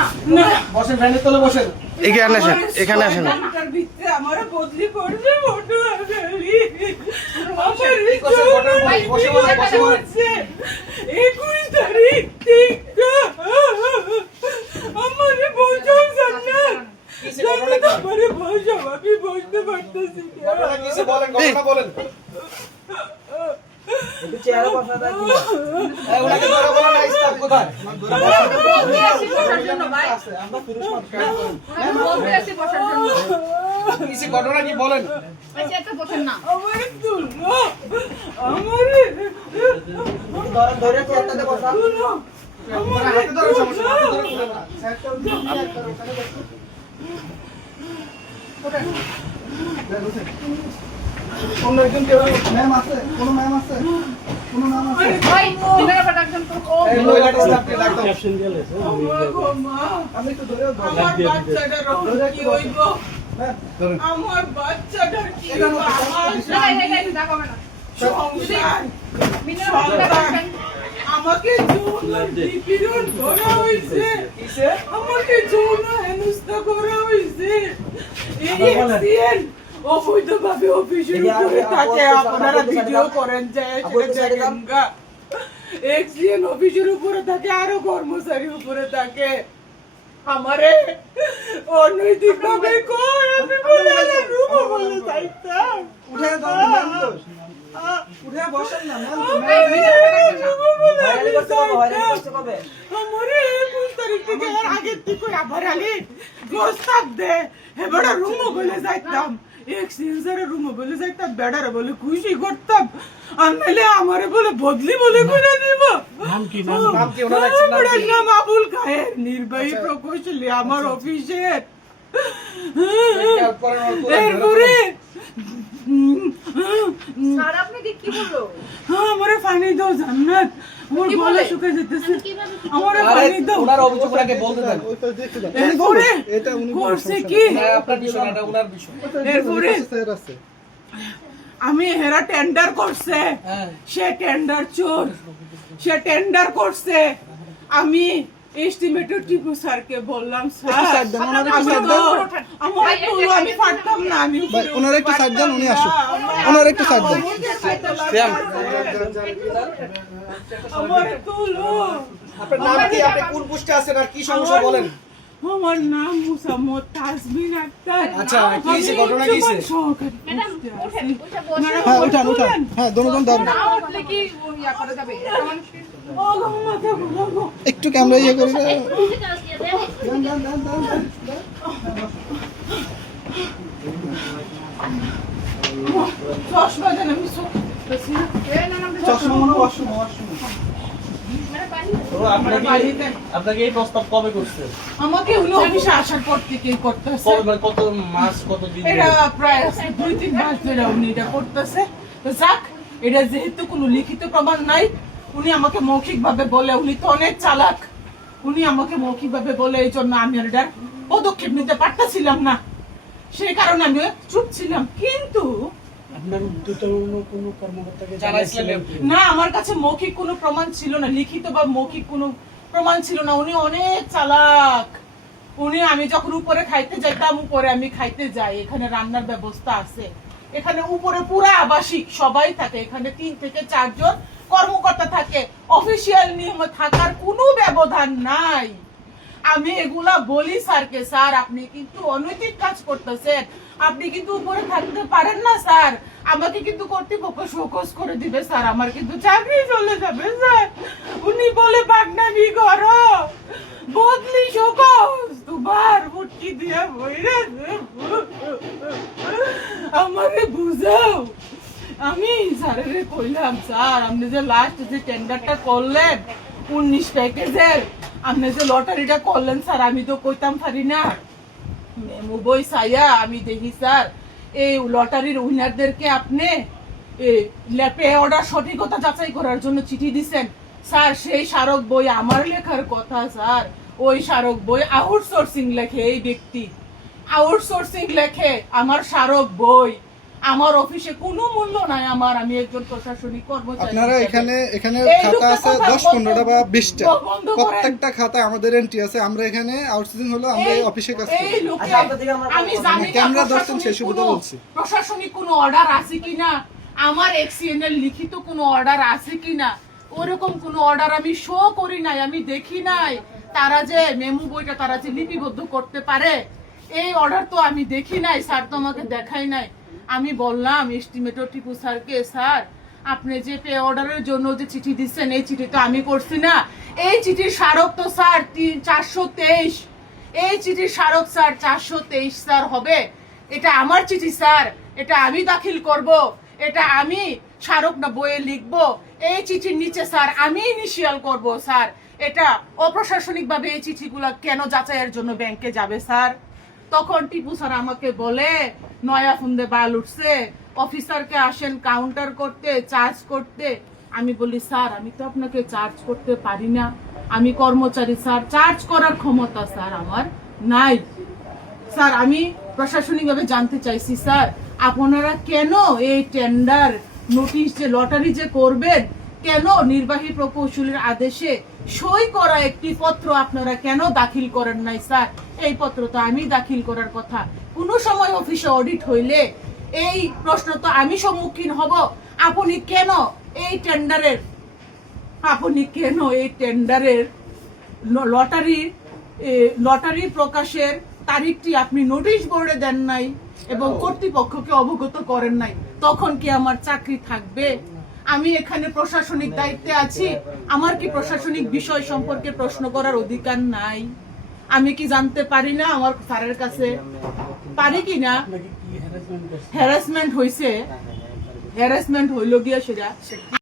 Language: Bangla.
না না বসেন, ফ্যানের তলে বসেন। এখানে আসেন, এখানে আসেন। ঘন্টার ভিতরে আমার বদলি করছে ফটো আগালি আমার কি করছে ঘটনা বলেন, বসে বলেন, বসে বলেন। 21 তারিখ থেকে আমারে বোঝাও জান্নাত কিসে ঘটনা কি? আমারে বোঝাও আমি বুঝতে পারতেছি না। ঘটনা কিসে বলেন, ঘটনা বলেন। একটু চেহারা বসা দাও এই ওনাকে ধরে বলেন না, স্টাফ কোথায়? বলতে আসি বসার জন্য ভাই আছে, আমরা পুরুষ মানুষ, কাজ করেন। বলতে আসি বসার জন্য কিসে ঘটনা কি বলেন? আচ্ছা একটা বসেন না আমারে তুলো আমারে ধরে চেহারাতে বসা তুলো আপনারা হাতে ধরে সমস্যা, হাতে ধরে বলেন না। সাইডটা উঠিয়ে দিয়ে একটা ওখানে বসুন। অন্য একজন কেউ ম্যাম আছে? কোনো ম্যাম আছে? কোনো ম্যাম আছে? ভাই দিনের পর একজন তো এই মহিলাটা স্টাফকে ডাকো। আমার গো মা আমি একটু ধরেও ধরো। আমার বাচ্চাটার কি হইব হ্যাঁ, ধরেন। আমার বাচ্চাটার কি হইব আমার এই দেখো না সংসার দিনের পর একজন আমাকে যৌন নিপীড়ন করা হয়েছে কিসে? আমাকে যৌন হেনস্থা করা হয়েছে এই এক্সিডেন্ট অবৈধভাবে অফিসের উপরে থাকে আপনারা ভিডিও করেন যায় সেটা দেখেন গা এক্সিডেন্ট অফিসের উপরে থাকে আরো কর্মচারী উপরে থাকে আমারে অনৈতিক ভাবে কই আমি বলে রূপ বলে চাইতাম উঠে ধরেন, ম্যাম তো। উঠে বসেন না, ম্যাম তো, ম্যাম। ভাইরালি করতে কবে ভাইরালি করতে কবে আমারে 21 তারিখ থেকে এর আগের থেকে আবার আলি প্রস্তাব দে এবারে রুমও বলে যাইতাম এক্সচেঞ্জারে রুমও বলে যাইতাম বেড়ারে বলে খুশি করতাম আর নাহলে আমারে বলে বদলি বলে করে দিব নাম কি ওনার আছে, নাম আমার কি? নাম আবুল খায়ের নির্বাহী প্রকৌশলী আমার অফিসের খেয়াল করেন, ওর পুরো এরপরে স্যার আপনাকে কি বললো আমারে পানি দাও জান্নাত আমার কি গলা বলে? শুকিয়ে যেতেছে কিভাবে আমারে আরে, পানি দাও ওনার অভিযোগ ওনাকে বলতে দেন। এরপরে করছে কি না, আপনার বিষয় না, এটা ওনার বিষয়। এরপরে আমি হেরা টেন্ডার করছে হ্যাঁ। সে টেন্ডার চোর সে টেন্ডার করছে আমি এস্টিমেটেড টিপু স্যারকে বললাম স্যার আমি তো আমার তো আমি পারতাম না আমি ওনার একটু সাইড দেন, উনি আসুক। ওনার একটু সাইড দেন। আমার তুলো আপনার নাম কি? আপনি কোন পোস্টে আছেন আর কি সমস্যা বলেন? আমার নাম মুসাম্মদ তাসমিন আক্তার আচ্ছা, কি হয়েছে, ঘটনা কি হয়েছে? ম্যাডাম ওঠেন ওইটা বসে হ্যাঁ উঠান উঠান, হ্যাঁ দুজন ধরেন। না উঠলে কি ইয়া করা যাবে একটা মানুষকে একটু ক্যামেরা ইয়ে করে বসে দেন। চশমা দেন আমি চশমা মনে হয় ওয়াশরুমে, ওয়াশরুমে। আপনাকে এই প্রস্তাব কবে করছে? আমাকে উনি অফিসে আসার পর থেকেই করতেছে কত মাস কত দিন এটা প্রায় 2-3 মাস ধরে উনি এটা করতেছে তো যাক এটা যেহেতু কোনো লিখিত প্রমাণ নাই উনি আমাকে মৌখিক ভাবে বলে উনি তো অনেক চালাক উনি আমাকে মৌখিক ভাবে বলে এই জন্য আমি আর এটার পদক্ষেপ নিতে পারতেছিলাম না সেই কারণে আমি চুপ ছিলাম কিন্তু আপনার উদ্যতন কোনো কর্মকর্তাকে জানাইছিলেন? না আমার কাছে মৌখিক কোনো প্রমাণ ছিল না লিখিত বা মৌখিক কোনো প্রমাণ ছিল না উনি অনেক চালাক উনি আমি যখন উপরে খাইতে যাইতাম উপরে আমি খাইতে যাই এখানে রান্নার ব্যবস্থা আছে এখানে উপরে পুরা আবাসিক সবাই থাকে এখানে 3 থেকে 4 জন কর্মকর্তা থাকে অফিসিয়াল নিয়ম থাকার কোনো ব্যবধান নাই আমি এগুলা বলি স্যারকে স্যার আপনি কিন্তু অনৈতিক কাজ করতেছেন আপনি কিন্তু উপরে থাকতে পারেন না স্যার আমাকে কিন্তু কর্তৃপক্ষ শোকজ করে দিবে স্যার আমার কিন্তু চাকরি চলে যাবে স্যার উনি বলে বাগনামি করো বদলি শোকজ তোমার মুটকি দিয়ে বইরে আমারে বুঝাও আমি স্যারেরে কইলাম স্যার আপনি যে লাস্ট যে টেন্ডারটা করলেন 19 প্যাকেজের আপনি যে লটারিটা করলেন স্যার আমি তো কইতাম পারি না মেমু বই সাইয়া আমি দেখি স্যার এই লটারির উইনারদেরকে আপনি ল্যাপে অর্ডার সঠিকতা যাচাই করার জন্য চিঠি দিছেন স্যার সেই স্মারক বই আমার লেখার কথা স্যার ওই স্মারক বই আউটসোর্সিং লেখে এই ব্যক্তি আউটসোর্সিং লেখে আমার স্মারক বই আমার অফিসে কোনো মূল্য নাই আমার, আমি একজন প্রশাসনিক কর্মচারী আপনারা হিসেবে। এখানে এই খাতা লোকের আছে কথা 10-15টা বা 20টা, বন্ধ করেন। প্রত্যেকটা খাতা আমাদের এন্ট্রি আছে। আমরা এখানে আউটসোর্সিং হলো আমরা এই অফিসে কাজ করি। এই লোকে আচ্ছা, আপনার দিকে আমার আমি জানি না ক্যামেরা ধরছেন প্রশাসনিক সেই সুবিধা কোনো- বলছি। প্রশাসনিক কোনো অর্ডার আছে কিনা, আমার এক্সিএন এর লিখিত কোনো অর্ডার আছে কিনা, ওরকম কোনো অর্ডার আমি শো করি নাই, আমি দেখি নাই। তারা যে মেমো বইটা তারা যে লিপিবদ্ধ করতে পারে, এই অর্ডার তো আমি দেখি নাই, স্যার তো আমাকে দেখাই নাই। আমি বললাম এস্টিমেটর টিপু স্যারকে, স্যার আপনি যে পে অর্ডারের জন্য যে চিঠি দিচ্ছেন, এই চিঠি তো আমি করছি না, এই চিঠির স্মারক তো স্যার 423, এই চিঠির স্মারক স্যার 423 স্যার হবে। এটা আমার চিঠি স্যার, এটা আমি দাখিল করব, এটা আমি স্মারক না বইয়ে লিখবো, এই চিঠির নিচে স্যার আমি ইনিশিয়াল করব স্যার। এটা অপ্রশাসনিক ভাবে এই চিঠিগুলো কেন যাচাইয়ের জন্য ব্যাংকে যাবে স্যার? তখন টিপু স্যার আমাকে বলে, নয়া ফুন্দে বাল উঠছে, অফিসারকে আসেন কাউন্টার করতে, চার্জ করতে। আমি বলি স্যার আমি তো আপনাকে চার্জ করতে পারি না, আমি কর্মচারী স্যার, চার্জ করার ক্ষমতা স্যার আমার নাই। স্যার আমি প্রশাসনিকভাবে জানতে চাইছি স্যার, আপনারা কেন এই টেন্ডার নোটিশ যে লটারি যে করবেন, কেন নির্বাহী প্রকৌশলীর আদেশে সই করা একটি পত্র আপনারা কেন দাখিল করেন নাই স্যার? এই পত্র তো আমি দাখিল করার কথা। কোনো সময় অফিসে অডিট হইলে এই প্রশ্ন তো আমি সম্মুখীন হব, আপনি কেন এই টেন্ডারের লটারি প্রকাশের তারিখটি আপনি নোটিশ বোর্ডে দেন নাই এবং কর্তৃপক্ষকে অবগত করেন নাই? তখন কি আমার চাকরি থাকবে? আমি এখানে প্রশাসনিক দায়িত্বে আছি, আমার কি প্রশাসনিক বিষয় সম্পর্কে প্রশ্ন করার অধিকার নাই? আমি কি জানতে পারি না আমার স্যারের কাছে? পারি কি না? আপনাকে কি হ্যারাসমেন্ট করছে? হ্যারাসমেন্ট হইল গিয়া সেটা